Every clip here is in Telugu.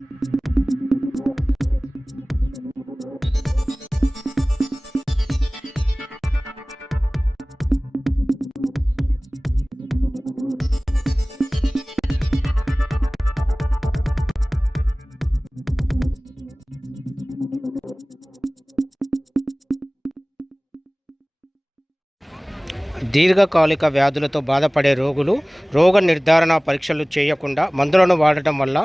Thank you. దీర్ఘకాలిక వ్యాధులతో బాధపడే రోగులు రోగ నిర్ధారణ పరీక్షలు చేయకుండా మందులను వాడటం వల్ల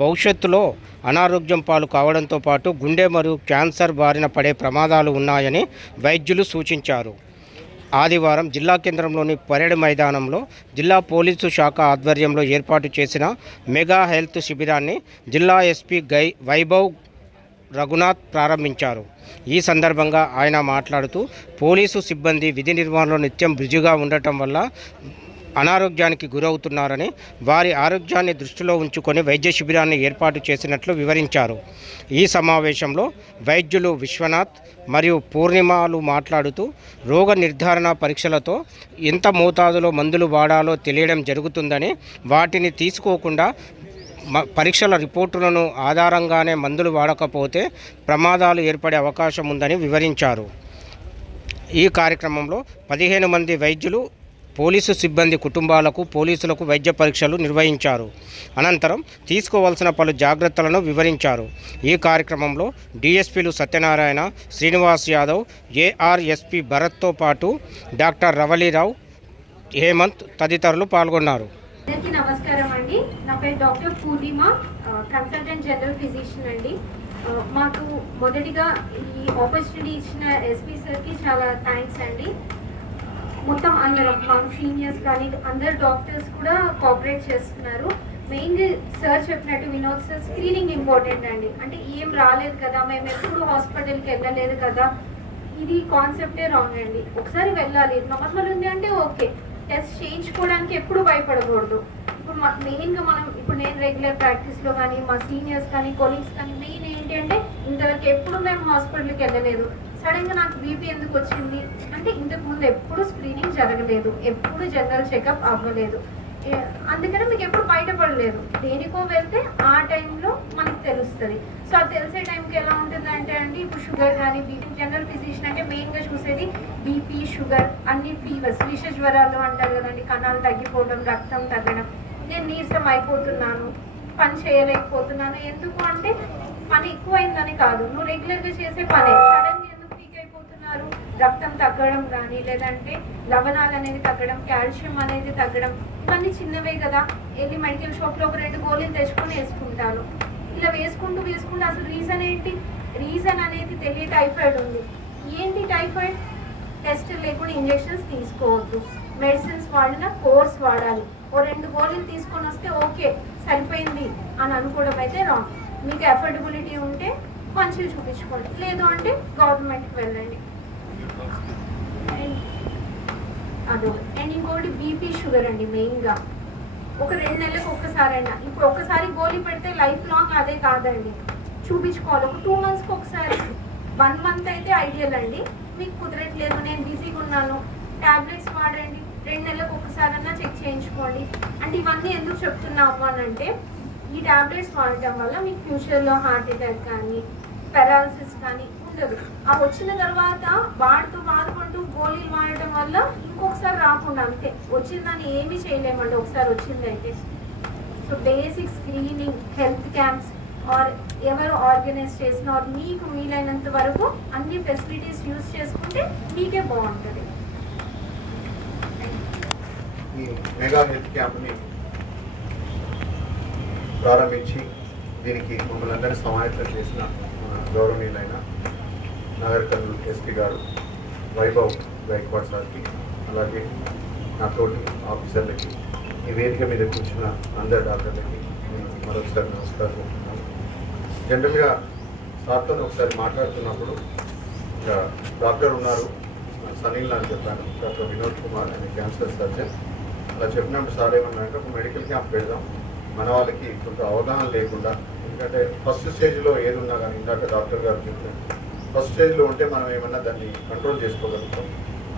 భవిష్యత్తులో అనారోగ్యం పాలు కావడంతో పాటు గుండె మరియు క్యాన్సర్ బారిన పడే ప్రమాదాలు ఉన్నాయని వైద్యులు సూచించారు. ఆదివారం జిల్లా కేంద్రంలోని పరేడ్ మైదానంలో జిల్లా పోలీసు శాఖ ఆధ్వర్యంలో ఏర్పాటు చేసిన మెగా హెల్త్ శిబిరాన్ని జిల్లా ఎస్పీ గై వైభవ్ రఘునాథ్ ప్రారంభించారు. ఈ సందర్భంగా ఆయన మాట్లాడుతూ పోలీసు సిబ్బంది విధి నిర్వహణలో నిత్యం బిజీగా ఉండటం వల్ల అనారోగ్యానికి గురవుతున్నారని వారి ఆరోగ్యాన్ని దృష్టిలో ఉంచుకొని వైద్య శిబిరాన్ని ఏర్పాటు చేసినట్లు వివరించారు. ఈ సమావేశంలో వైద్యులు విశ్వనాథ్ మరియు పూర్ణిమలు మాట్లాడుతూ రోగ నిర్ధారణ పరీక్షలతో ఎంత మోతాదులో మందులు వాడాలో తెలియడం జరుగుతుందని వాటిని తీసుకోకుండా పరీక్షల రిపోర్టులను ఆధారంగానే మందులు వాడకపోతే ప్రమాదాలు ఏర్పడే అవకాశం ఉందని వివరించారు. ఈ కార్యక్రమంలో పదిహేను మంది వైద్యులు పోలీసు సిబ్బంది కుటుంబాలకు పోలీసులకు వైద్య పరీక్షలు నిర్వహించారు. అనంతరం తీసుకోవాల్సిన పలు జాగ్రత్తలను వివరించారు. ఈ కార్యక్రమంలో డిఎస్పీలు సత్యనారాయణ శ్రీనివాస్ యాదవ్ ఏఆర్ఎస్పి భరత్తో పాటు డాక్టర్ రవళీరావు హేమంత్ తదితరులు పాల్గొన్నారు. అందరికీ నమస్కారం అండి. నా పేరు doctor Purnima consultant general physician అండి. మాకు మొదటిగా ఈ ఆపర్చునిటీ ఇచ్చిన ఎస్పీ సార్కి చాలా థ్యాంక్స్ అండి. మొత్తం అందరం మా సీనియర్స్ కానీ అందరు డాక్టర్స్ కూడా కోఆపరేట్ చేస్తున్నారు. మెయిన్గా సార్ చెప్పినట్టు వినోద్ సార్ స్క్రీనింగ్ ఇంపార్టెంట్ అండి. అంటే ఏం రాలేదు కదా మేము ఎప్పుడు హాస్పిటల్కి వెళ్ళలేదు కదా. ఇది కాన్సెప్టే రాంగ్ అండి. ఒకసారి వెళ్ళాలి. నార్మల్ ఉంది అంటే ఓకే టెస్ట్ చేయించుకోవడానికి ఎప్పుడు భయపడకూడదు. ఇప్పుడు మెయిన్గా మనం ఇప్పుడు నేను రెగ్యులర్ ప్రాక్టీస్లో కానీ మా సీనియర్స్ కానీ కొలీగ్స్ కానీ మెయిన్ ఏంటి అంటే ఇంతవరకు ఎప్పుడు మేము హాస్పిటల్కి వెళ్ళలేదు. సడన్గా నాకు బీపీ ఎందుకు వచ్చింది? అంటే ఇంతకు ముందు ఎప్పుడు స్క్రీనింగ్ జరగలేదు. ఎప్పుడు జనరల్ చెకప్ అవ్వలేదు. అందుకనే మీకు బయటపడలేదు దేనికో వెళ్తే ఆ టైంలో మనకు తెలుస్తుంది. సో అది తెలిసే టైంకి ఎలా ఉంటుందంటే అండి ఇప్పుడు షుగర్ కానీ బీపీ జనరల్ ఫిజిషియన్ అంటే మెయిన్గా చూసేది బీపీ షుగర్ అన్ని ఫీవర్స్ విష జ్వరాలు అంటారు కదండి కణాలు తగ్గిపోవడం రక్తం తగ్గడం. నేను నీరసం అయిపోతున్నాను పని చేయలేకపోతున్నాను. ఎందుకు అంటే పని ఎక్కువైందని కాదు. నువ్వు రెగ్యులర్గా చేసే పని. సడన్గా రక్తం తగ్గడం కానీ లేదంటే లవణాలు అనేది తగ్గడం కాల్షియం అనేది తగ్గడం ఇవన్నీ చిన్నవే కదా. వెళ్ళి మెడికల్ షాప్లో ఒక రెండు గోళీలు తెచ్చుకొని వేసుకుంటారు. ఇలా వేసుకుంటూ వేసుకుంటూ అసలు రీజన్ ఏంటి? రీజన్ అనేది తెలియ టైఫాయిడ్ ఉంది. ఏంటి టైఫాయిడ్? టెస్ట్ లేకుండా ఇంజెక్షన్స్ తీసుకోవద్దు. మెడిసిన్స్ వాడిన కోర్స్ వాడాలి. ఓ రెండు గోళీలు తీసుకొని వస్తే ఓకే సరిపోయింది అని అనుకోవడం అయితే రాంగ్. మీకు అఫోర్డబిలిటీ ఉంటే మంచిగా చూపించుకోండి. లేదు అంటే గవర్నమెంట్కి వెళ్ళండి. అదో అండ్ ఇంకోటి బీపీ షుగర్ అండి మెయిన్గా ఒక రెండు నెలలకు ఒక్కసారైనా. ఇప్పుడు ఒక్కసారి గోళీ పెడితే లైఫ్ లాంగ్ అదే కాదండి. చూపించుకోవాలి. ఒక టూ మంత్స్కి ఒకసారి. వన్ మంత్ అయితే ఐడియల్ అండి. మీకు కుదరట్లేదు. నేను బిజీగా ఉన్నాను. టాబ్లెట్స్ వాడండి. రెండు నెలలకు ఒకసారన్నా చెక్ చేయించుకోండి. అంటే ఇవన్నీ ఎందుకు చెప్తున్నాము అని అంటే ఈ టాబ్లెట్స్ వాడటం వల్ల మీకు ఫ్యూచర్లో హార్ట్ అటాక్ కానీ పెరాలసిస్ కానీ ఉంటుంది. ఆ వచ్చిన తర్వాత వాడుతూ బాధపడుతూ గోళీలు వాడటం వల్ల ఇంకొకసారి రాకుండా అంతే. వచ్చిందని ఏమీ చేయలేమండి. ఒకసారి వచ్చిందైతే. So basic screening health camps or ఎవరు ఆర్గనైజ్ చేసిన ఆర్ మీకు వీలైనంత వరకు అన్ని ఫెసిలిటీస్ యూజ్ చేసుకుంటే మీకే బాగుంటుంది. మెగా హెల్త్ క్యాంప్ని ప్రారంభించి దీనికి మమ్మల్ని అందరినీ సమాయత్తం చేసిన గౌరవనీయులైన నగర కర్నూలు ఎస్పీ గారు వైభవ్ గైక్వాడ్ సార్కి అలాగే నా తోటి ఆఫీసర్లకి ఈ వేదిక మీద కూర్చున్న అందరి డాక్టర్లకి మరొకసారి నమస్కారం చెప్తున్నాను. జనరల్గా సార్తో ఒకసారి మాట్లాడుతున్నప్పుడు ఇంకా డాక్టర్ ఉన్నారు సనీల్ అని చెప్పాను డాక్టర్ వినోద్ కుమార్ అని క్యాన్సర్ సర్జన్. అలా చెప్పినప్పుడు సార్ ఏమన్నారంటే ఒక మెడికల్ క్యాంప్ పెడదాం మన వాళ్ళకి కొంత అవగాహన లేకుండా ఎందుకంటే ఫస్ట్ స్టేజ్లో ఏది ఉన్నా కానీ ఇందాక డాక్టర్ గారు చెప్పినట్టు ఫస్ట్ స్టేజ్లో ఉంటే మనం ఏమన్నా దాన్ని కంట్రోల్ చేసుకోగలుగుతాం.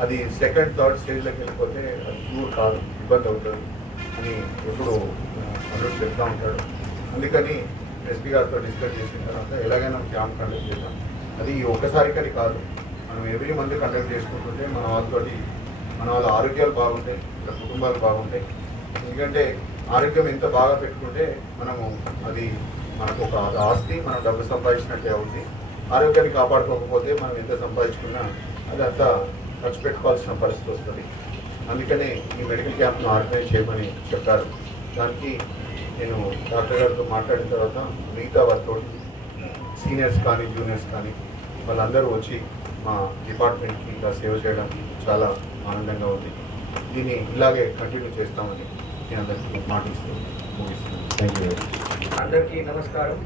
అది సెకండ్ థర్డ్ స్టేజ్లోకి వెళ్ళిపోతే అది క్యూర్ కాదు ఇబ్బంది అవుతుంది అని ఎప్పుడు అందరూ చెప్తా ఉంటాడు. అందుకని ఎస్పీ గారితో డిస్కస్ చేసిన తర్వాత ఎలాగైనా క్యాంప్ కండక్ట్ చేద్దాం. అది ఒక్కసారికని కాదు మనం ఎవ్రీ మంత్ కండక్ట్ చేసుకుంటుంటే మన వాళ్ళతోటి మన వాళ్ళ ఆరోగ్యాలు బాగుంటాయి ఇలా కుటుంబాలు బాగుంటాయి. ఎందుకంటే ఆరోగ్యం ఎంత బాగా పెట్టుకుంటే మనము అది మనకు ఒక ఆస్తి మనం డబ్బు సంపాదించినట్టే అవుతుంది ఆరోగ్యాన్ని కాపాడుకోకపోతే మనం ఎంత సంపాదించుకున్నా అది అంతా ఖర్చు పెట్టుకోవాల్సిన పరిస్థితి వస్తుంది. అందుకనే ఈ మెడికల్ క్యాంప్ను ఆర్గనైజ్ చేయమని చెప్పారు. దానికి నేను డాక్టర్ గారితో మాట్లాడిన తర్వాత మిగతా వారితో సీనియర్స్ కానీ జూనియర్స్ కానీ వాళ్ళందరూ వచ్చి మా డిపార్ట్మెంట్కి ఇలా సేవ చేయడం చాలా ఆనందంగా ఉంది. దీన్ని ఇలాగే కంటిన్యూ చేస్తామని నేను అందరికీ మాటిస్తూ ముగిస్తున్నాను. థ్యాంక్ యూ వెరీ మచ్ అందరికీ నమస్కారం.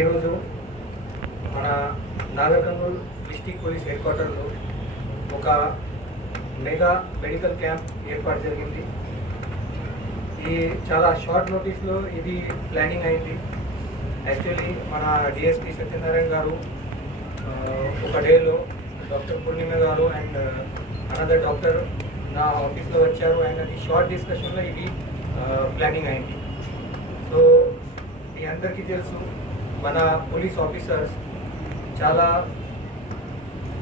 ఈరోజు మన నాగర్కర్నూలు డిస్టిక్ పోలీస్ హెడ్ క్వార్టర్లో ఒక మెగా మెడికల్ క్యాంప్ ఏర్పాటు జరిగింది. ఈ చాలా షార్ట్ నోటీస్లో ఇది ప్లానింగ్ అయింది. యాక్చువల్లీ మన డిఎస్పి సత్యనారాయణ గారు ఒక డేలో డాక్టర్ పూర్ణిమ గారు అండ్ అనదర్ డాక్టర్ నా ఆఫీస్లో వచ్చారు అండ్ అది షార్ట్ డిస్కషన్లో ఇది ప్లానింగ్ అయింది. సో మీ అందరికీ తెలుసు మన పోలీస్ ఆఫీసర్స్ చాలా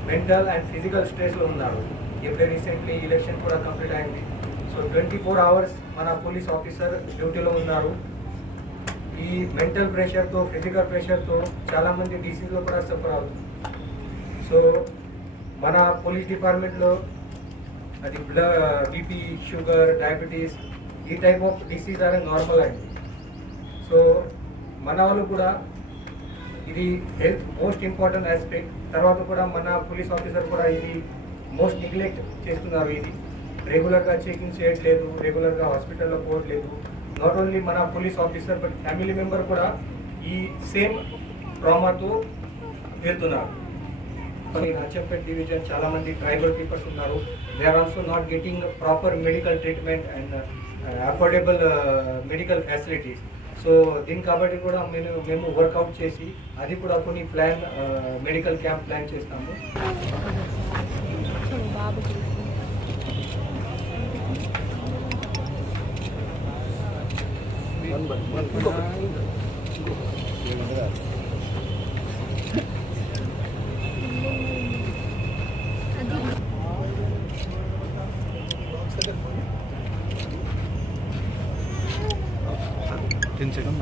మెంటల్ అండ్ ఫిజికల్ స్ట్రెస్లో ఉన్నారు. ఇప్పుడే రీసెంట్లీ ఎలక్షన్ కూడా కంప్లీట్ అయింది. సో ట్వంటీ ఫోర్ అవర్స్ మన పోలీస్ ఆఫీసర్ డ్యూటీలో ఉన్నారు. ఈ మెంటల్ ప్రెషర్తో ఫిజికల్ ప్రెషర్తో చాలామంది డిసీజ్లో కూడా సఫర్ అవుతుంది సో మన పోలీస్ డిపార్ట్మెంట్లో అది బ్లడ్ బీపీ షుగర్ డయాబెటీస్ ఈ టైప్ ఆఫ్ డిసీజ్ అనేది నార్మల్ అయింది. సో మన వాళ్ళు కూడా ఇది హెల్త్ మోస్ట్ ఇంపార్టెంట్ ఆస్పెక్ట్. తర్వాత కూడా మన పోలీస్ ఆఫీసర్ కూడా ఇది మోస్ట్ నెగ్లెక్ట్ చేస్తున్నారు ఇది. రెగ్యులర్గా చెకింగ్ చేయట్లేదు రెగ్యులర్గా హాస్పిటల్లో పోవట్లేదు. నాట్ ఓన్లీ మన police officer but family member కూడా ఈ సేమ్ ట్రామాతో వెళ్తున్నారు. మరి నచ్చంపేట్ డివిజన్ చాలా మంది ట్రైబల్ పీపుల్స్ ఉన్నారు. They are also not getting proper medical treatment and affordable medical facilities so దీని కాబట్టి కూడా మేము మేము వర్కౌట్ చేసి అది కూడా కొన్ని ప్లాన్ మెడికల్ క్యాంప్ ప్లాన్ చేస్తాము. పట్టించడం